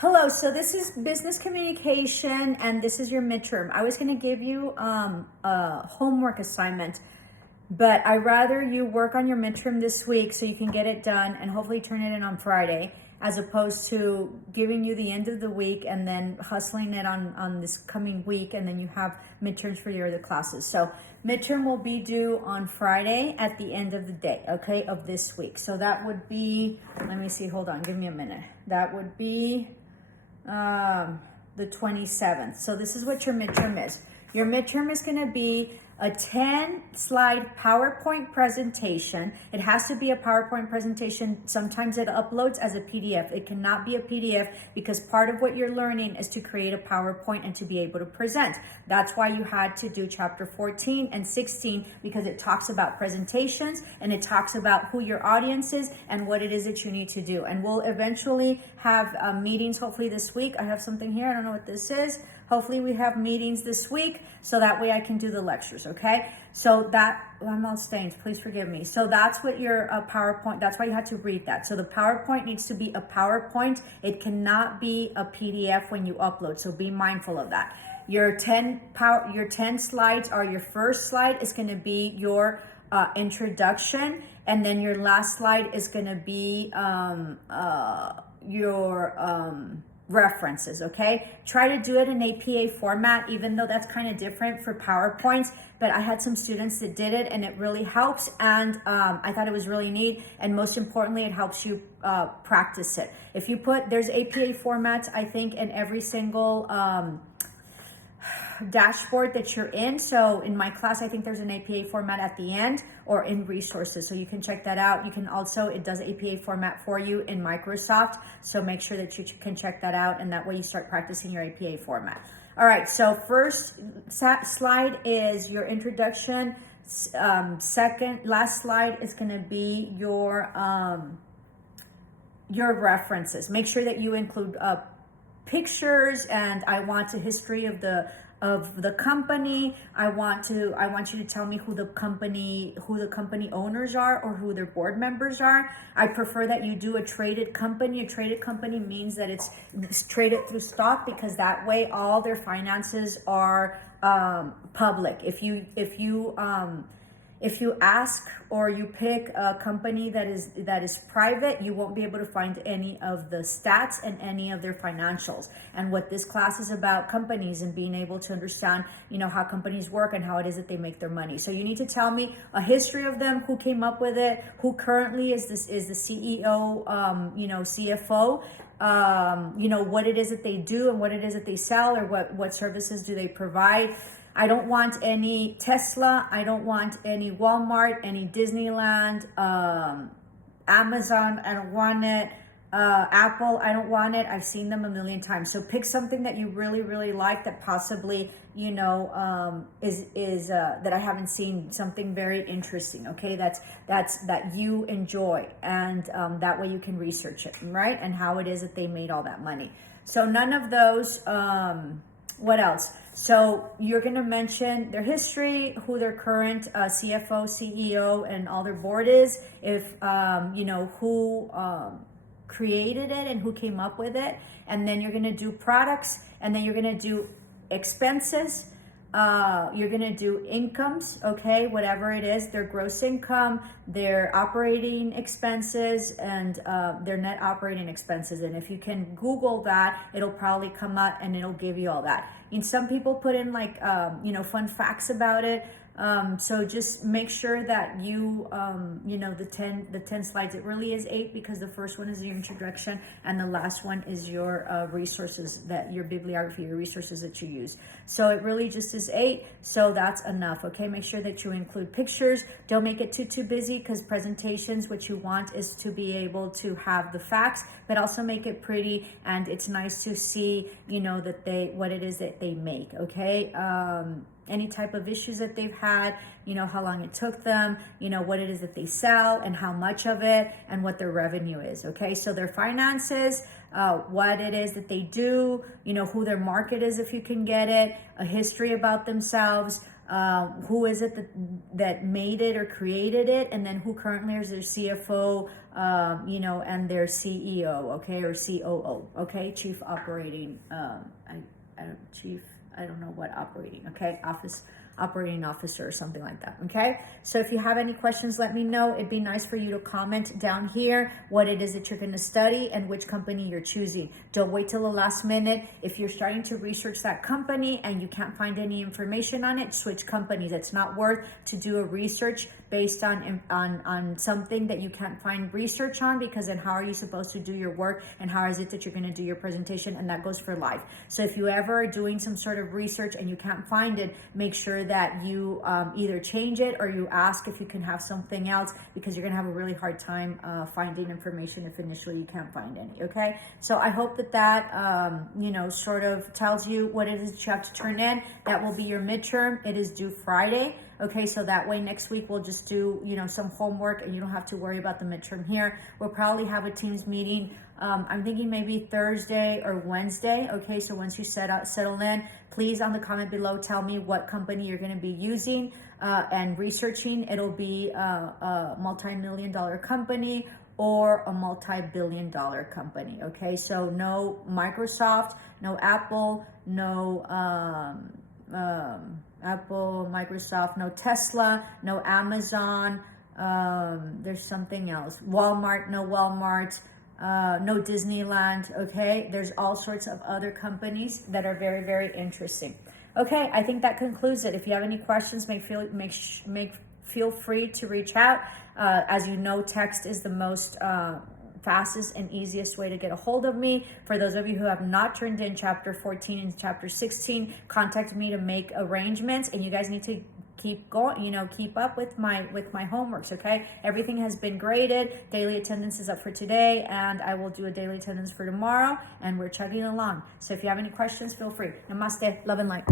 Hello, so this is business communication and this is your midterm. I was going to give you a homework assignment, but I'd rather you work on your midterm this week so you can get it done and hopefully turn it in on Friday, as opposed to giving you the end of the week and then hustling it on this coming week, and then you have midterms for your other classes. So midterm will be due on Friday at the end of the day, okay, of this week. So that would be, let me see, hold on, give me a minute. That would be the 27th. So this is what your midterm is. Your midterm is going to be a 10-slide PowerPoint presentation. It has to be a PowerPoint presentation. Sometimes it uploads as a PDF. It cannot be a PDF because part of what you're learning is to create a PowerPoint and to be able to present. That's why you had to do chapter 14 and 16, because it talks about presentations and it talks about who your audience is and what it is that you need to do. And we'll eventually have meetings hopefully this week. I have something here. I don't know what this is. Hopefully we have meetings this week so that way I can do the lectures, okay? So that, I'm all stains, please forgive me. So that's what your PowerPoint, that's why you had to read that. So the PowerPoint needs to be a PowerPoint. It cannot be a PDF when you upload, so be mindful of that. Your 10 slides are, your first slide is gonna be your introduction, and then your last slide is gonna be your references, okay? Try to do it in APA format, even though that's kind of different for PowerPoints, but I had some students that did it and it really helps, and I thought it was really neat, and most importantly, it helps you practice it. If you put, there's APA formats, I think, in every single dashboard that you're in. So in my class, I think there's an APA format at the end or in resources. So you can check that out. You can also, it does APA format for you in Microsoft. So make sure that you can check that out, and that way you start practicing your APA format. All right, so first slide is your introduction. Last slide is gonna be your references. Make sure that you include pictures, and I want a history of the company. I want you to tell me who the company owners are or who their board members are. I prefer that you do a traded company. A traded company means that it's traded through stock, because that way all their finances are public. If you ask or you pick a company that is private, you won't be able to find any of the stats and any of their financials. And what this class is about, companies, and being able to understand, how companies work and how it is that they make their money. So you need to tell me a history of them, who came up with it, who currently is the CEO, CFO, what it is that they do and what it is that they sell, or what services do they provide. I don't want any Tesla. I don't want any Walmart, any Disneyland, Amazon. I don't want it. Apple. I don't want it. I've seen them a million times. So pick something that you really, really like, that possibly, is that I haven't seen, something very interesting. Okay, that you enjoy, and that way you can research it, right? And how it is that they made all that money. So none of those. What else? So you're going to mention their history, who their current CFO, CEO, and all their board is, if, who created it and who came up with it. And then you're going to do products, and then you're going to do expenses. You're going to do incomes, okay, whatever it is, their gross income, their operating expenses, and their net operating expenses. And if you can Google that, it'll probably come out and it'll give you all that. And some people put in fun facts about it. So just make sure that you, the 10 slides, it really is 8, because the first one is your introduction and the last one is your resources, your bibliography, your resources that you use. So it really just is 8. So that's enough. Okay. Make sure that you include pictures. Don't make it too busy, because presentations, what you want is to be able to have the facts, but also make it pretty. And it's nice to see, what it is that they make. Okay. Any type of issues that they've had, how long it took them, what it is that they sell and how much of it, and what their revenue is, okay? So their finances, what it is that they do, who their market is if you can get it, a history about themselves, who is it that made it or created it, and then who currently is their CFO, and their CEO, okay, or COO, okay, Chief Operating, I don't know what operating, okay, operating officer or something like that, okay? So if you have any questions, let me know. It'd be nice for you to comment down here what it is that you're going to study and which company you're choosing. Don't wait till the last minute. If you're starting to research that company and you can't find any information on it, switch companies. It's not worth to do a research based on something that you can't find research on, because then how are you supposed to do your work, and how is it that you're going to do your presentation? And that goes for life. So if you ever are doing some sort of research and you can't find it, make sure that you either change it or you ask if you can have something else, because you're going to have a really hard time finding information if initially you can't find any, okay? So I hope that sort of tells you what it is that you have to turn in. That will be your midterm. It is due Friday. Okay, so that way next week we'll just do, some homework, and you don't have to worry about the midterm here. We'll probably have a Teams meeting. I'm thinking maybe Thursday or Wednesday. Okay, so once you settle in, please on the comment below tell me what company you're going to be using and researching. It'll be a multi-million-dollar company or a multi-billion-dollar company. Okay, so no Microsoft, no Apple, no Apple, Microsoft, no Tesla, no Amazon, there's something else, Walmart, no Walmart, no Disneyland, okay? There's all sorts of other companies that are very, very interesting. Okay, I think that concludes it. If you have any questions, feel free to reach out. As you know, text is the most fastest and easiest way to get a hold of me. For those of you who have not turned in chapter 14 and chapter 16, contact me to make arrangements, and you guys need to keep going, keep up with my homeworks, okay? Everything has been graded. Daily attendance is up for today, and I will do a daily attendance for tomorrow, and we're chugging along. So if you have any questions, feel free. Namaste, love and light.